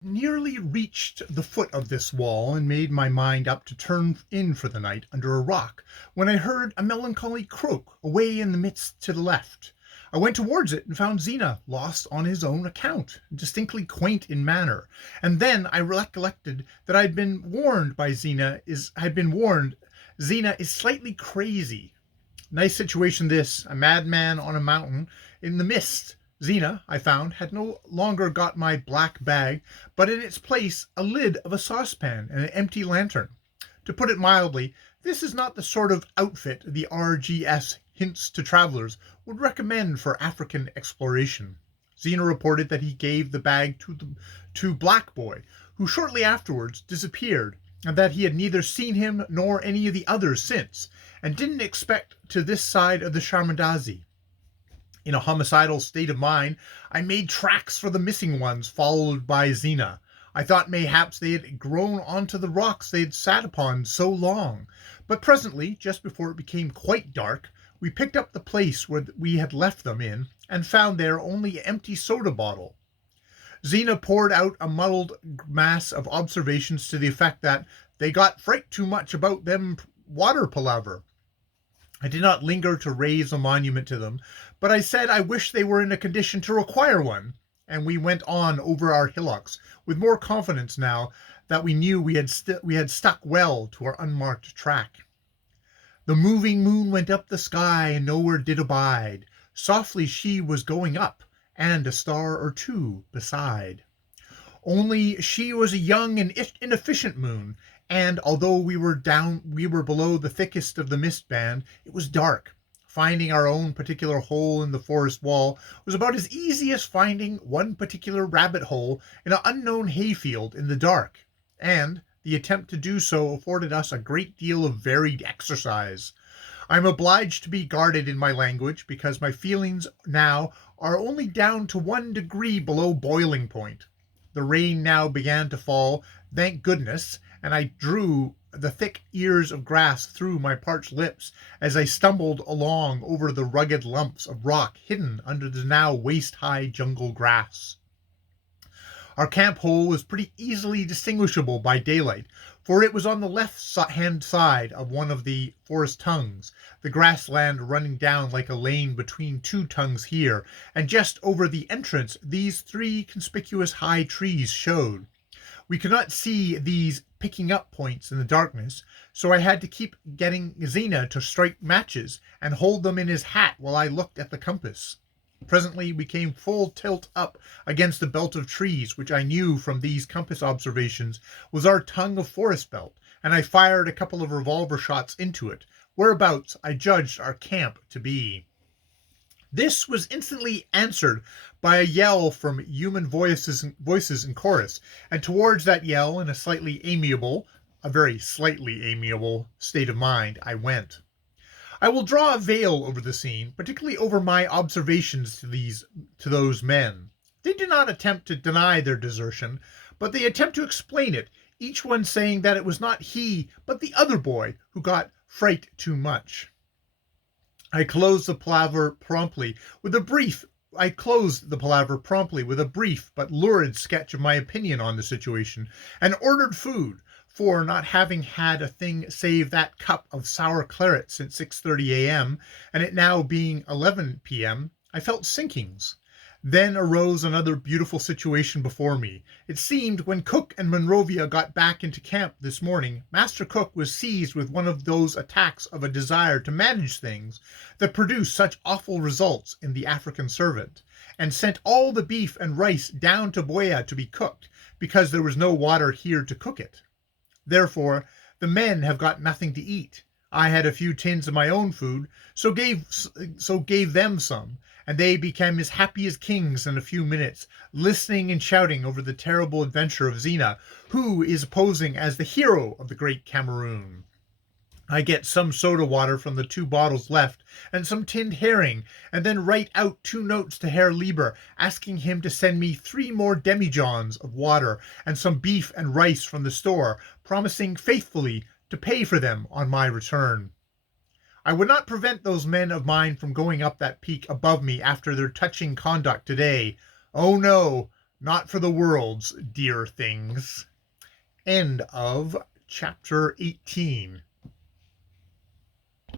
Nearly reached the foot of this wall and made my mind up to turn in for the night under a rock, when I heard a melancholy croak away in the midst to the left. I went towards it and found Zena lost on his own account, distinctly quaint in manner, and then I recollected that I had been warned Zena is slightly crazy. Nice situation this, a madman on a mountain in the mist. Zena, I found, had no longer got my black bag, but in its place a lid of a saucepan and an empty lantern. To put it mildly, this is not the sort of outfit the RGS Hints to Travelers would recommend for African exploration. Zena reported that he gave the bag to Black Boy, who shortly afterwards disappeared, and that he had neither seen him nor any of the others since, and didn't expect to this side of the Sharmandazi. In a homicidal state of mind, I made tracks for the missing ones, followed by Zena. I thought mayhaps they had grown onto the rocks they had sat upon so long, but presently, just before it became quite dark, we picked up the place where we had left them in, and found there only an empty soda bottle. Zena poured out a muddled mass of observations to the effect that they got fright too much about them water palaver. I did not linger to raise a monument to them, but I said I wished they were in a condition to require one, and we went on over our hillocks, with more confidence now that we knew we had stuck well to our unmarked track. The moving moon went up the sky, and nowhere did abide. Softly she was going up, and a star or two beside. Only she was a young and inefficient moon, and although we were below the thickest of the mist band, it was dark. Finding our own particular hole in the forest wall was about as easy as finding one particular rabbit hole in an unknown hayfield in the dark, and the attempt to do so afforded us a great deal of varied exercise. I am obliged to be guarded in my language, because my feelings now are only down to 1 degree below boiling point. The rain now began to fall, thank goodness, and I drew the thick ears of grass through my parched lips as I stumbled along over the rugged lumps of rock hidden under the now waist-high jungle grass. Our camp hole was pretty easily distinguishable by daylight, for it was on the left-hand side of one of the forest tongues, the grassland running down like a lane between two tongues here, and just over the entrance these 3 conspicuous high trees showed. We could not see these picking up points in the darkness, so I had to keep getting Zena to strike matches and hold them in his hat while I looked at the compass. Presently we came full tilt up against the belt of trees, which I knew from these compass observations was our tongue of forest belt, and I fired a couple of revolver shots into it, whereabouts I judged our camp to be. This was instantly answered by a yell from human voices in chorus, and towards that yell, in a very slightly amiable state of mind, I went. I will draw a veil over the scene, particularly over my observations to those men. They do not attempt to deny their desertion, but they attempt to explain it, each one saying that it was not he, but the other boy, who got fright too much. I closed the palaver promptly with a brief but lurid sketch of my opinion on the situation, and ordered food, for, not having had a thing save that cup of sour claret since 6:30 a.m., and it now being 11 p.m., I felt sinkings. Then arose another beautiful situation before me. It seemed when Cook and Monrovia got back into camp this morning, Master Cook was seized with one of those attacks of a desire to manage things that produce such awful results in the African servant, and sent all the beef and rice down to Buea to be cooked, because there was no water here to cook it. Therefore, the men have got nothing to eat. I had a few tins of my own food, so gave them some, and they became as happy as kings in a few minutes, listening and shouting over the terrible adventure of Zena, who is posing as the hero of the great Cameroon. I get some soda water from the 2 bottles left, and some tinned herring, and then write out 2 notes to Herr Lieber, asking him to send me 3 more demijohns of water and some beef and rice from the store, promising faithfully to pay for them on my return. I would not prevent those men of mine from going up that peak above me after their touching conduct today. Oh no, Not for the world's dear things. End of chapter 18.